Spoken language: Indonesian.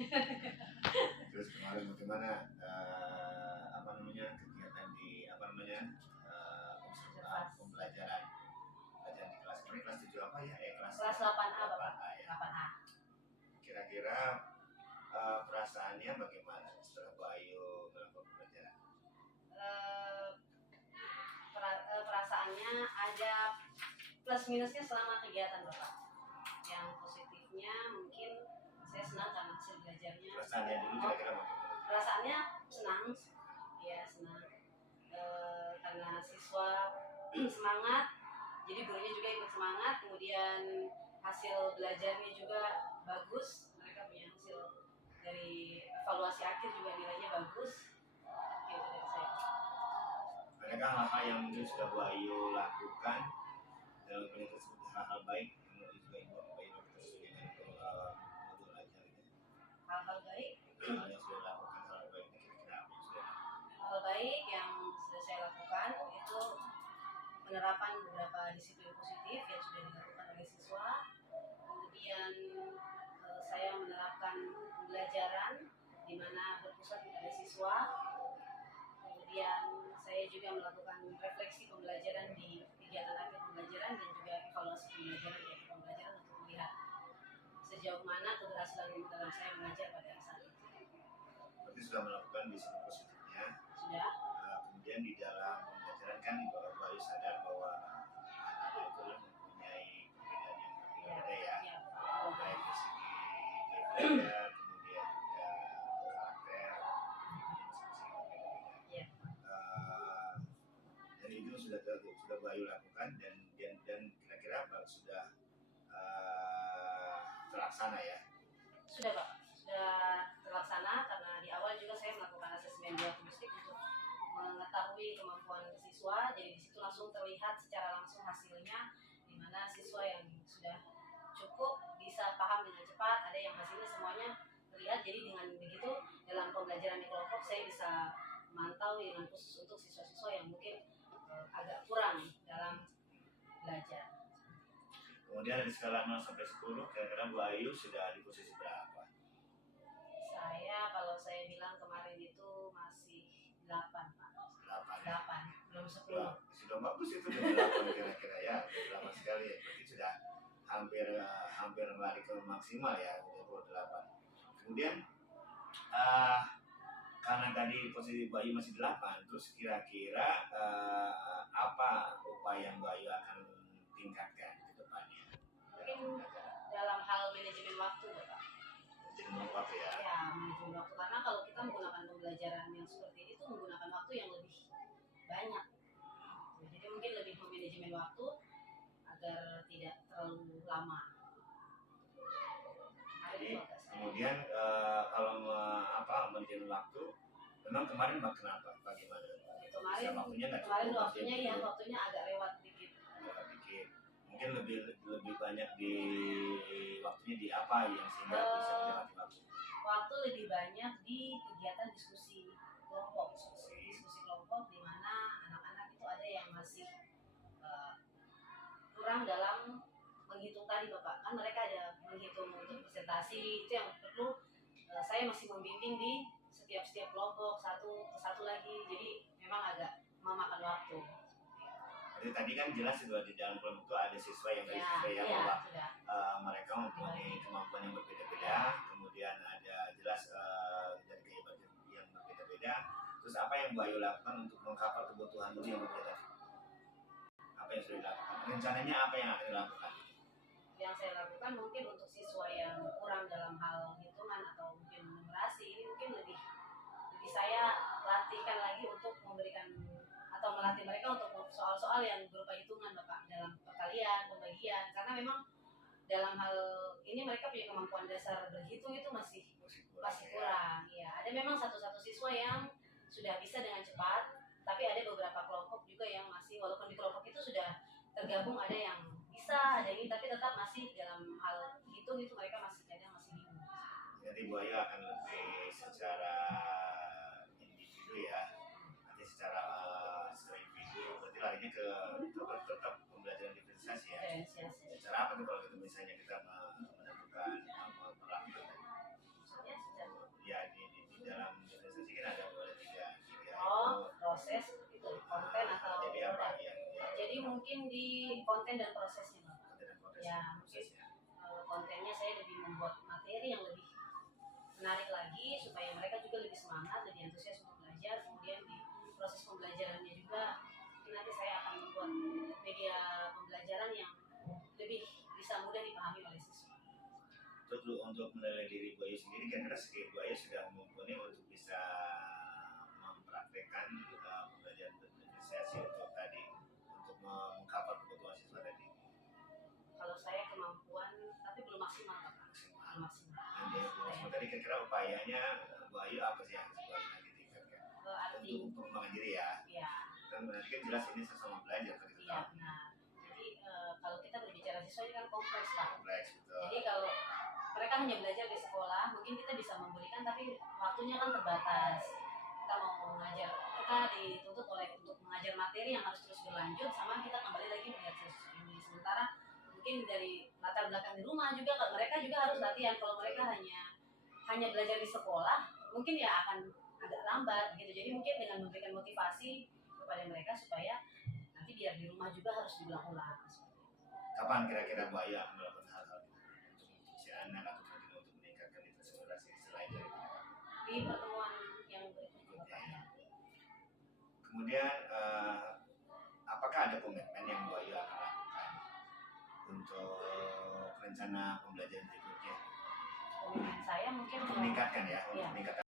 Terus kemarin bagaimana kegiatan di pembelajaran di kelas ini, kelas 7 apa ya? Kelas 8A Bapak. 8A ya. 8A. Kira-kira perasaannya bagaimana setelah Bu Ayu melakukan pembelajaran? Perasaannya ada plus minusnya selama kegiatan Bapak. Yang positifnya mungkin saya senang karena hasil belajarnya. Perasaannya dulu kira-kira bagaimana? Perasaannya senang, ya senang karena siswa semangat, jadi gurunya juga ikut semangat. Kemudian hasil belajarnya juga bagus, mereka punya hasil dari evaluasi akhir juga nilainya bagus. Gitu dari saya. Adakah hal-hal yang mungkin sudah Bu Ayu lakukan dalam pendidikan tersebut, hal-hal baik yang juga Ibu Ayu sesuai dengan modul ajarnya? Hal-hal baik? Hal yang sudah dilakukan, hal baik kira-kira apa yang sudah dilakukan? Hal baik yang sudah saya lakukan itu penerapan beberapa disiplin positif yang sudah dilakukan oleh siswa. Kemudian saya menerapkan pembelajaran di mana berpusat pada siswa. Kemudian saya juga melakukan refleksi pembelajaran di kegiatan akhir pembelajaran dan juga evaluasi pembelajaran di akhir pembelajaran untuk melihat sejauh mana keberhasilan dalam saya mengajar pada saat itu. Berarti sudah melakukan disiplin positifnya. Sudah. Kemudian di dalam pembelajaran kan Bu Ayu sadar bahwa anak-anak itu mempunyai perbedaan yang berbeda ya. Baik dari segi behavior, kemudian juga karakter, masing-masing berbeda-beda. Dan itu sudah Bu Ayu lakukan dan kira-kira sudah terlaksana ya? Sudah Pak, sudah terlaksana karena di awal juga saya melakukan asesmen diagnostik untuk mengetahui kemampuan siswa. Jadi di situ langsung terlihat secara langsung hasilnya, di mana siswa yang sudah cukup bisa paham dengan cepat, ada yang hasilnya semuanya terlihat. Jadi dengan begitu dalam pembelajaran di kelompok saya bisa memantau dengan khusus untuk siswa-siswa yang mungkin agak kurang dalam belajar. Kemudian dari skala 0 sampai 10, kira-kira Bu Ayu sudah di posisi berapa? Kalau saya bilang kemarin itu masih 8 Pak. 8, belum 10. Wah, sudah bagus itu dari 8 kira-kira ya, udah 8 sekali ya. Berarti sudah hampir lari ke maksimal ya, udah 8. Kemudian karena tadi posisi Bu Ayu masih 8, terus kira-kira apa upaya yang Bu Ayu akan tingkatkan ke depannya? Mungkin dalam hal manajemen waktu Bapak. Manajemen waktu ya? Ya, manajemen waktu, karena kalau kita menggunakan pembelajaran yang seperti ini itu menggunakan waktu yang lebih banyak. Jadi mungkin lebih memanajemen waktu agar tidak terlalu lama. Jadi kemudian kalau manajemen waktu, memang kemarin kenapa? Bagaimana? Waktunya agak lewat dikit. Mungkin lebih banyak di waktunya di apa yang sehingga bisa melewati waktu? Waktu lebih banyak di kegiatan diskusi kelompok, di mana anak-anak itu ada yang masih kurang dalam menghitung tadi Bapak. Kan mereka ada menghitung untuk presentasi, itu yang perlu saya masih membimbing di setiap kelompok satu lagi. Jadi memang agak memakan waktu. Jadi tadi kan jelas bahwa di dalam kelompok itu ada siswa yang bahwa mereka mempunyai kemampuan yang berbeda-beda, kemudian ada jelas dari kehidupan yang berbeda-beda. Terus apa yang Bu Ayu lakukan untuk mengcover kebutuhan itu yang berbeda? Apa yang sudah dilakukan? Rencananya apa yang akan dilakukan? Yang saya lakukan mungkin untuk siswa yang kurang dalam hal hitungan atau mungkin numerasi, ini mungkin lebih saya latihkan lagi untuk memberikan atau melatih mereka untuk soal-soal yang berupa hitungan Bapak, dalam perkalian, pembagian, karena memang dalam hal ini mereka punya kemampuan dasar berhitung itu masih kurang. Ya, ada memang satu siswa yang sudah bisa dengan cepat, tapi ada beberapa kelompok juga yang masih, walaupun di kelompok itu sudah tergabung, ada yang bisa, ada ini, tapi tetap masih dalam hal hitung itu mereka masih bingung. Jadi Bu Ayu akan lebih secara individu ya, nanti secara individu, berarti larinya ke tetap pembelajaran diferensiasi ya. Cara apa tuh kalau misalnya kita menentukan melakukan? mungkin di konten dan prosesnya Bapak. Konten dan proses, Ya, mungkin kontennya saya lebih membuat materi yang lebih menarik lagi supaya mereka juga lebih semangat, lebih antusias untuk belajar. Kemudian di proses pembelajarannya juga mungkin nanti saya akan membuat media pembelajaran yang lebih bisa mudah dipahami oleh siswa. Terus untuk menilai diri Bu Ayu sendiri, kira-kira skill Bu Ayu sudah mumpuni untuk bisa mempraktekkan pembelajaran berdifferensiasi untuk tadi, untuk mengcover kebutuhan siswa tadi. Kalau saya kemampuan, tapi belum maksimal Bapak. Belum maksimal. Dan dia semua tadi kira-kira upayanya Bu Ayu apa sih yang harus Bu Ayu nanti tingkatkan? Arti, Untuk pengembangan diri ya. ya, Kan berarti kan jelas ini sesama belajar kan kita iya tahu. benar. Jadi kalau kita berbicara siswa ini kan kompleks Pak. Kompleks betul. Jadi kalau mereka hanya belajar di sekolah, mungkin kita bisa memberikan, tapi waktunya kan terbatas. Kita mau mengajar, kita dituntut untuk mengajar materi yang harus terus berlanjut, sama kita kembali lagi melihat siswa ini. Sementara mungkin dari latar belakang di rumah juga, mereka juga harus latihan. Kalau mereka hanya belajar di sekolah, mungkin ya akan agak lambat gitu. Jadi mungkin dengan memberikan motivasi kepada mereka supaya nanti biar di rumah juga harus diulang-ulang. Kapan kira-kira Bu Ayu akan melakukan hal-hal untuk si anak atau mungkin untuk meningkatkan literasi selain dari Di pertemuan yang berikutnya. Kemudian apakah ada komitmen yang Bu Ayu akan lakukan untuk rencana pembelajaran berikutnya? Komitmen saya mungkin Untuk meningkatkan ya, untuk ya. meningkatkan